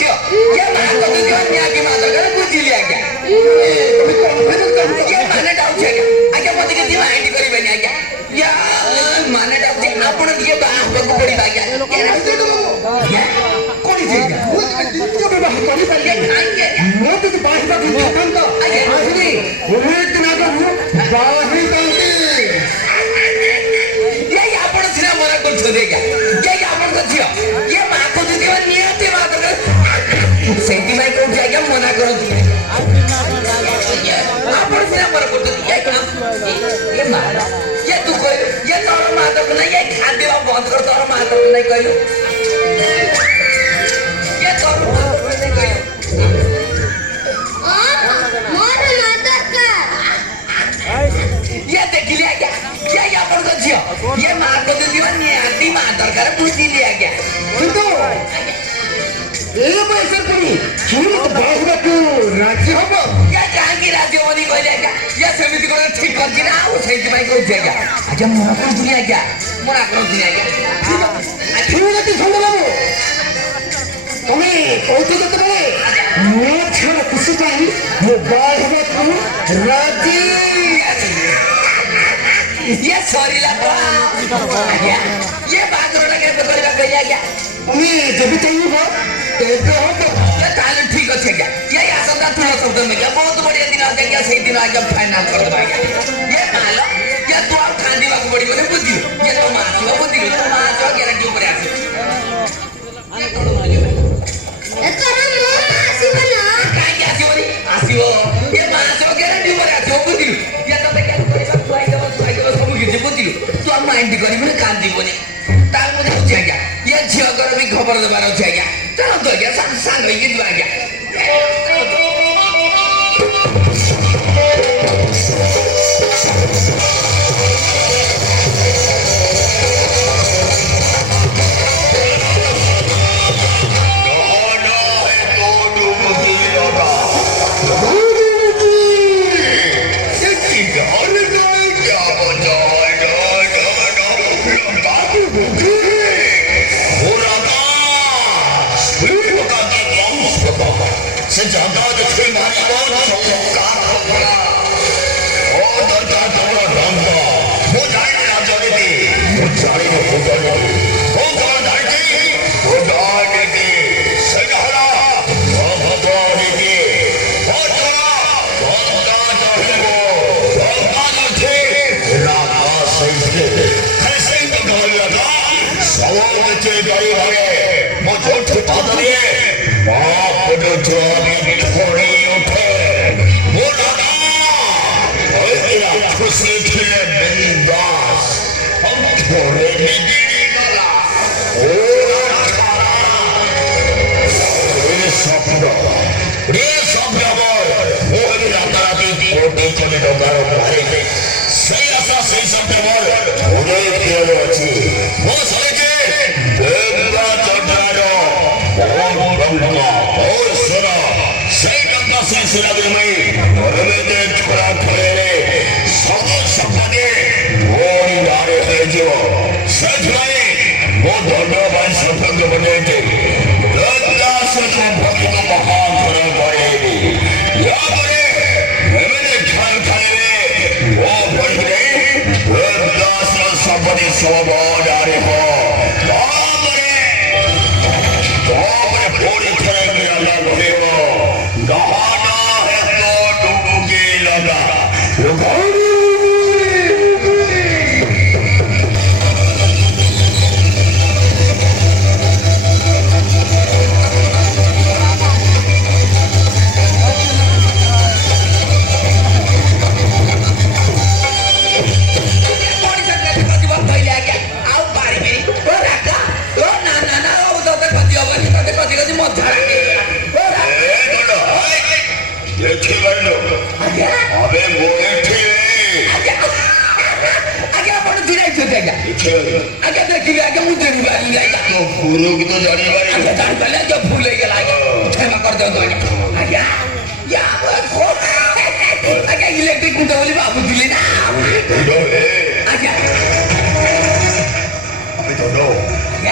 ଝିଅ ଇଏ ମା କହୁଛନ୍ତି ନିହାତି ମା ଦରକାର ବୁଝିଲି ଆଜ୍ଞା ଇଏ ମାନେଟା ହଉଛି ଆଜ୍ଞା ମତେ କିଛି ମାଇଣ୍ଡ କରିବେନି ଆଜ୍ଞା ଇଏ ମାନେଟା ହଉଛି ଆପଣ ଟିକେ ବାହା ହେବାକୁ ପଡିବ ଆଜ୍ଞା ଆପଣ ସିନା ମନା କରୁଛନ୍ତି ଆଜ୍ଞା ଆପଣଙ୍କ ଝିଅ ଇଏ ମା କହୁଛନ୍ତି ନିହାତି ମା ଦରକାର ସେଇଥିପାଇଁ କହୁଛି ଆଜ୍ଞା ମନା କରନ୍ତୁ ଆପଣ ସିନା ମନା କରୁଛନ୍ତି ଇଏ ମା ଇଏ ତୁ କହିଲୁ ଇଏ ତୋର ମା ଦରକାର ନାହିଁ ଇଏ ଖାଦ୍ୟ ବନ୍ଦ କର ତୋର ମା ଦରକାର ନାହିଁ କହିଲୁ ଇଏ ତୋର ମା ଦରକାର ନାହିଁ କହିଲୁ ये देखिए क्या क्या ये अपन को जियो ये मां को दे दियो नियाती मां दरकार पूछी लिया क्या किंतु ए पैसे करी चुरी तो बाहुरा को राज्य हो क्या जाएंगे राज्य होनी कोई लेगा ये समिति को ठीक कर दिना वो सही में कोई देगा अच्छा मोरा को दुनिया क्या मोरा को दुनिया क्या ठीक है तू सुन बाबू तुम्हें पहुंचे तो तुम्हें मैं छाड़ा किसी का ही वो बाहुरा को राज्य ये सॉरी लगा ये बात रोना के तो करेगा भैया क्या तुम्हें जब चाहिए हो तो ये ताले ठीक है क्या ये आसंदा तू शब्द में क्या बहुत बढ़िया दिन आ गया सही दिन आ गया फाइनल कर दे भाई ये मालो ये तू आप खांदी बात बड़ी बोले बुद्धि ये तो मासी वो बुद्धि तो मां जो गारंटी ऊपर आसी ये तो हम आसी बना काय क्या आसी वो ये मां जो गारंटी ऊपर आसी वो बुद्धि ये तो क्या करेगा सब गिर बुद्धि तू हम माइंड करिबने कांदी बोनी तार मुझे पूछ गया ये झियो कर भी खबर देबार अछि गया चलो तो गया सांग होई दिवा गया से ज्यादा देखिए मारी बहुत चौकार होगा ओ दरकार तोरा रामबा वो जाने ना जाने दी वो जाने को होगा वो जाने दी सजहरा वो बताने दी वो चला वो जाने को वो जाने रामा सही कैसे तो गाल लगा सवाल बच्चे गाड़ी भागे वो जोड़ छुपा दे बाप को जो अभी थोड़ी उठे वो लगा और तेरा खुशी खिले बिंदास हम थोड़े में गिरी गला ओ रे स्वप्न बोल वो भी राताराती कोटी चले डोगारो मारे थे सही आशा सही शब्द बोल थोड़े केलो अच्छी वो समझे देवता चढ़ारो और सुना सही गंगा सिलसिला में हमें छोड़ा खड़े सब सपने वो नारे है जो सच में वो दोनों भाई सफल बने थे गंगा से भक्ति को महान करा पड़ेगी या बड़े हमें ख्याल करे वो बढ़ गए गंगा से सपने स्वभाव आ रहे हो पूरी तरह मेरा लग हो गहाना है तो डूबूंगी लगा अबे मोटे आगे अपन धीरे से देगा आगे देखिए आगे मुझे नहीं बारी आएगा तो गुरु की तो जानी बारी आगे जान पहले जो फूल लेके लाएगा क्षमा कर दो तो आगे या आगे इलेक्ट्रिक कुंडा वाली बाबू दिले ना आगे अबे तो नो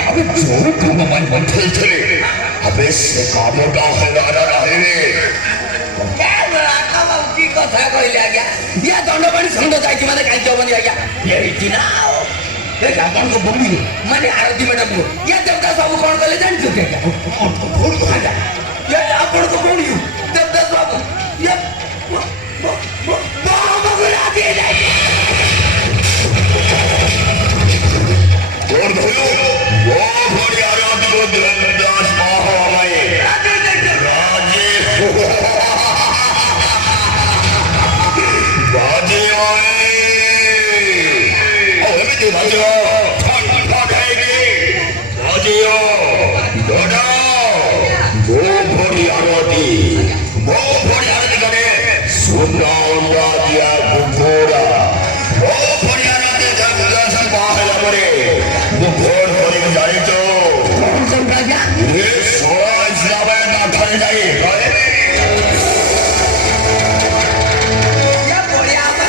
अबे जोर कम मन चले अबे से कामोटा होगा ना रहे কি কথা কইলে আজ্ঞা ইয়া দণ্ডবাণী সন্দ যাইছি মানে কাই জবনি আজ্ঞা এইটি না এ আপনার বলি মানে আরতি ম্যাডাম ইয়া দেবতা সব কোন কলে জানিছো কি আজ্ঞা ভুল কথা ইয়া আপন তো কোন ইউ দেবতা সব ইয়া বাবা বলে দিয়ে যাই और भलो वो भरी आराध को देवदास महामाये राजे बाजे आए और भी दे बाजे फट फट आएगी बाजे डोडा वो भरी आराधी करे सुना उन्ना दिया गुंगोरा वो भरी आराधी देवदास महामाये वो घोर भरी जाए तो কোন কোন রাজা ये सोलह इस्लाम ना ठहर जाए ইয়া বড়িয়া বা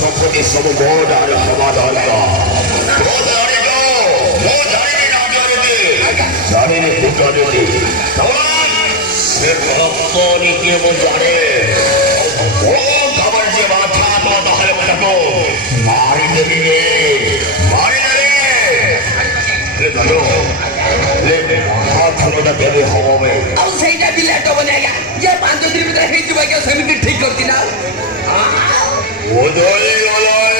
संपत्ति सब बहुत हवादार का जाने ने फूटा देती सिर्फ अपनी के वो जाने वो खबर से माथा तो दहल को मारी देंगे ले धरो ले हाथ थलोटा देवे हवा में ଆଉ ସେଇଟା ପିଲାଟା ବନେ ଆଜ୍ଞା ଇଏ 5 ଦିନ ଭିତରେ ହେଇଯିବ ଆଜ୍ଞା ସେମିତି ଠିକ କରିଛି ନା 오도이 오도이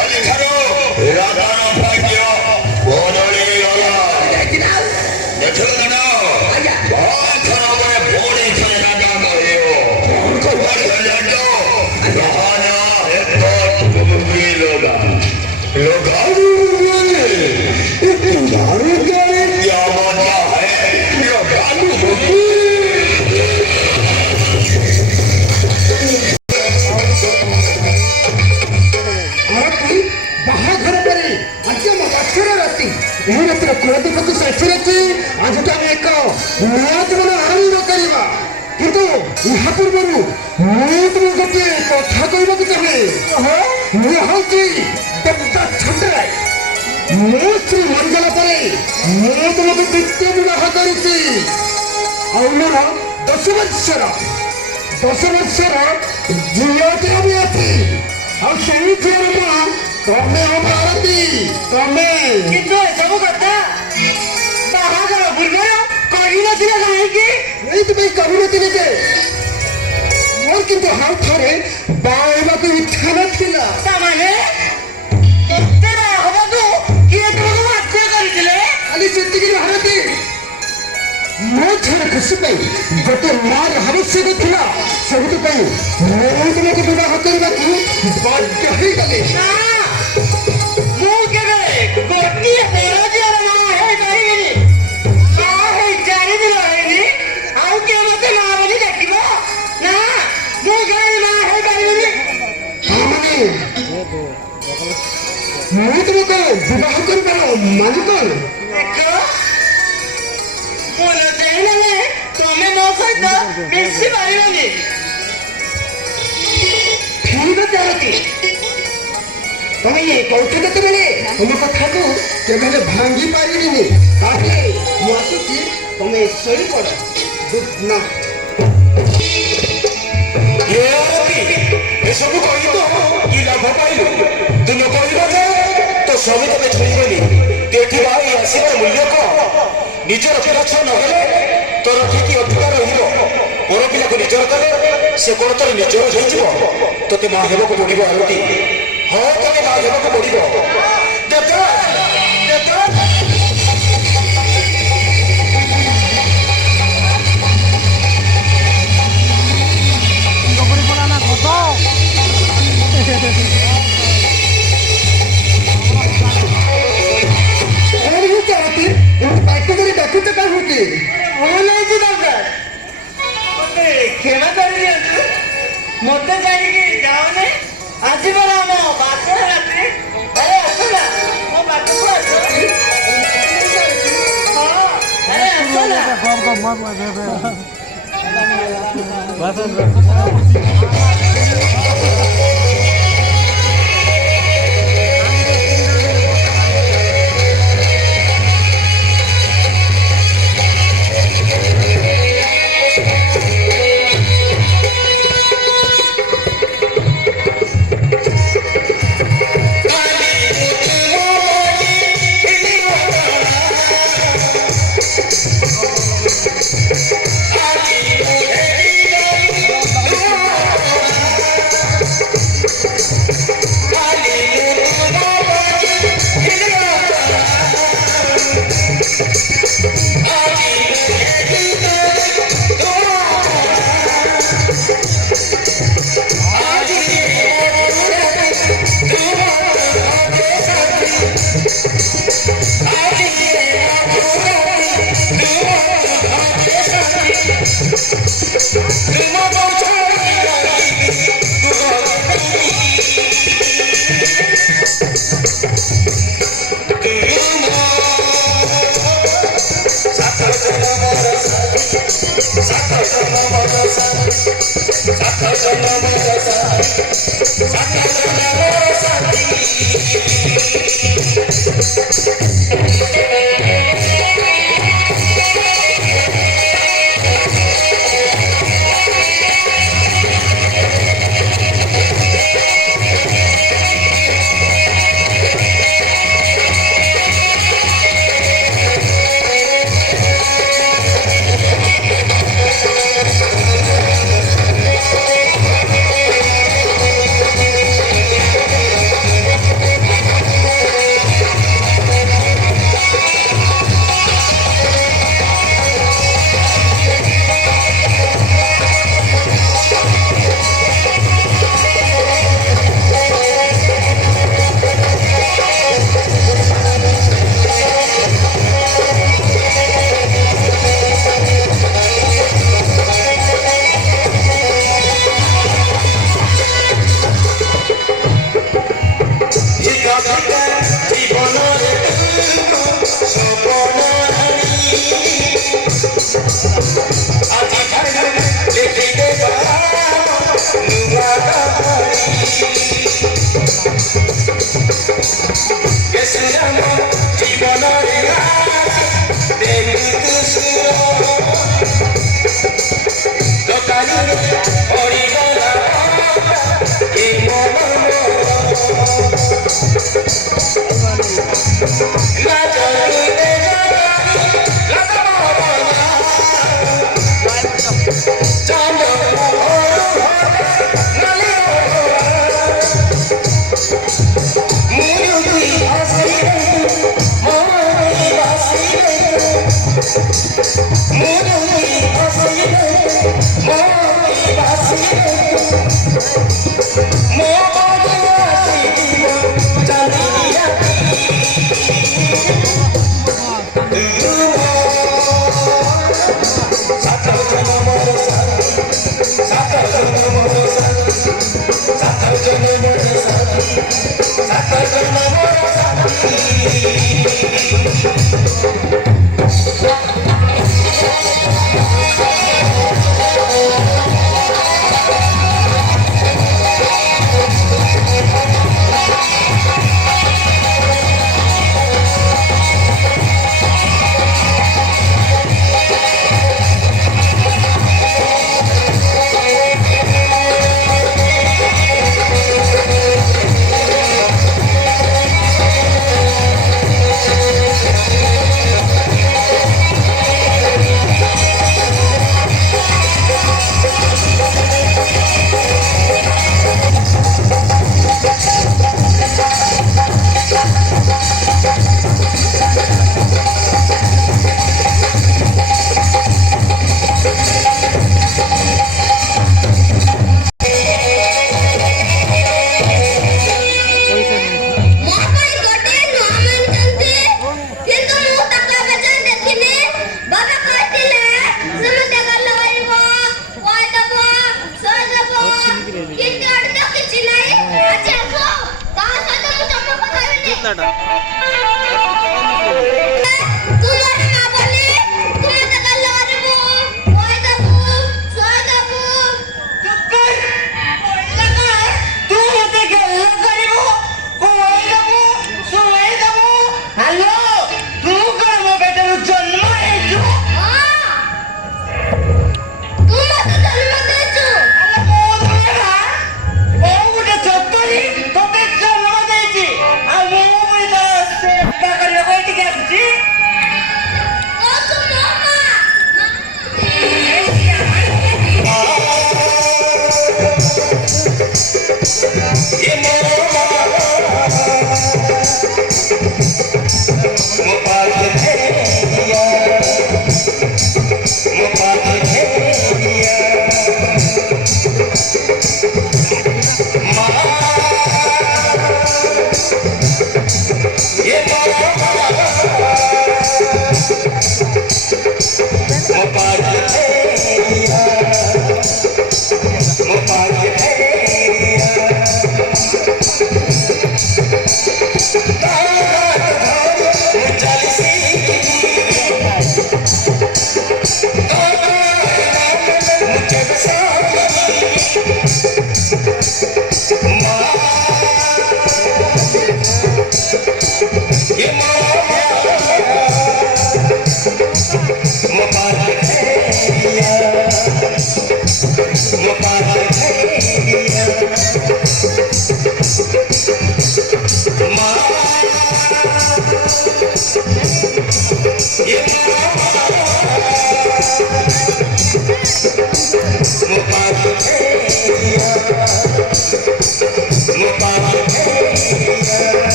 어디 차로 라다나 파이어 오도이 오도이 ଯାଇଛି ନା 내 들어가나 ଆଜ୍ଞା 와타나보에 보리 쳐내간단 거예요 머리 걸려도 너하나 에퍼 두부기 로가 나르가네 야마자 해 로가누 부기 ବାହାଘର ପରେ ଆଜି ଆମ ରାତ୍ର ରାତି ଏହି ରାତିର କୁଳଦୀପକୁ ସାକ୍ଷୀ ରଖି ଆଜିଠୁ ଆମେ ଏକ ନୂଆ ଜୀବନ ଆରମ୍ଭ କରିବା କିନ୍ତୁ ଏହା ପୂର୍ବରୁ ମୁଁ ତୁମକୁ ଗୋଟିଏ କଥା କହିବାକୁ ଚାହେଁ ମୁଁ ହେଉଛି ଦେବତା ଛତ୍ରରାୟ ମୋ ସ୍ତ୍ରୀ ମରିଗଲା ପରେ ମୁଁ ତୁମକୁ ଦ୍ୱିତୀୟ ବିବାହ କରିଛି ଆଉ ମୋର 10 ବର୍ଷର ଝିଅଟିଏ ବି ଅଛି ଆଉ ସେଇ ଝିଅର ମା ତମେ ହବ ଆରତୀ ତମେ କିନ୍ତୁ ଏସବୁ କଥା ବାହାଘର ପୂର୍ବରୁ କହିନଥିଲେ କାହିଁକି? ଏଇଥିପାଇଁ କରିନଥିଲି ଯେ ମୋର କିନ୍ତୁ ଆଉ ଥରେ ବାହା ହେବାକୁ ଇଚ୍ଛା ନଥିଲା ତାମାନେ କେତେ ବାହା ହବାକୁ କିଏ ତୁମକୁ ବାଧ୍ୟ କରିଥିଲେ? ଖାଲି ସେତିକି ଭାରତୀ ମୋ ଝିଅର ଖୁସି ପାଇଁ ଗୋଟେ ମାର ଆବଶ୍ୟକ ଥିଲା ସେଥିପାଇଁ ମୁଁ ତୁମକୁ ବିବାହ କରିବାକୁ ବାଧ୍ୟ ହେଇଗଲି ନା ମୁଁ କେବେ ଗୋଟିଏ ଝିଅର ମା ହେଇପାରିବିନି ମା ହେଇ 4 ଦିନ ହେଇନି ଆଉ କିଏ ମତେ ମା ବୋଲି ଦେଖିବ ନା ମୁଁ କେବେ ମା ହେଇପାରିବିନି ତାମାନେ ମୁଁ ତୁମକୁ ବିବାହ କରିବାର ମାନେ କଣ ଦେଖ ମୁଁ ନ ଚାହିଁଲେ ତମେ ମୋ ସହିତ ମିଶି ପାରିବନି ଠିକ ଅଛି ତମେ କହୁଛ ଯେତେବେଳେ ତମ କଥାକୁ କେବେ ହେଲେ ଭାଙ୍ଗି ପାରିବିନି ତାହେଲେ ମୁଁ ଆସୁଛି ତମେ ଶୋଇପଡ଼ ଗୁଡ୍ ନାଇଟ୍ ଏସବୁ କହି ତ କି ଲାଭ ପାଇଲୁ ତୁ ନ କହିବା ଯେ ତୋ ସ୍ୱାମୀ ତତେ ଛୁଇଁବନି ଏଠି ଭାଇ ଆସିବାର ମୂଲ୍ୟ କଣ ନିଜର ପିଲା ଛୁଆ ନହେଲେ ତୋର ଠିକ ଅଧିକାର ରହିବ ପର ପିଲାକୁ ନିଜର କଲେ ସେ କଣ ତୋର ନିଜର ହେଇଯିବ ତୋତେ ମା ହେବାକୁ ପଡିବ ଆରତୀ ହଁ ତୋତେ ମା ହେବାକୁ ପଡିବ ଦେବତା ଦେବତା ଡାକୁଛ କାହିଁକି ଭୁଲ ହେଇଛି ଦରକାର ମତେ କ୍ଷମା କରିଦିଅନ୍ତୁ ମତେ ଜାଣିକି ଯାଅନି ଆଜି ପରା ଆମ ବାସର ରାତ୍ରି ଆରେ ଆସ ନା ମୋ ପାଖକୁ ଆସ ହଁ ଆରେ ଆସ ନା तुम्हारे माँ बोले तुम्हें तो कल लगा रहे हो वाई दबू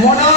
Mona,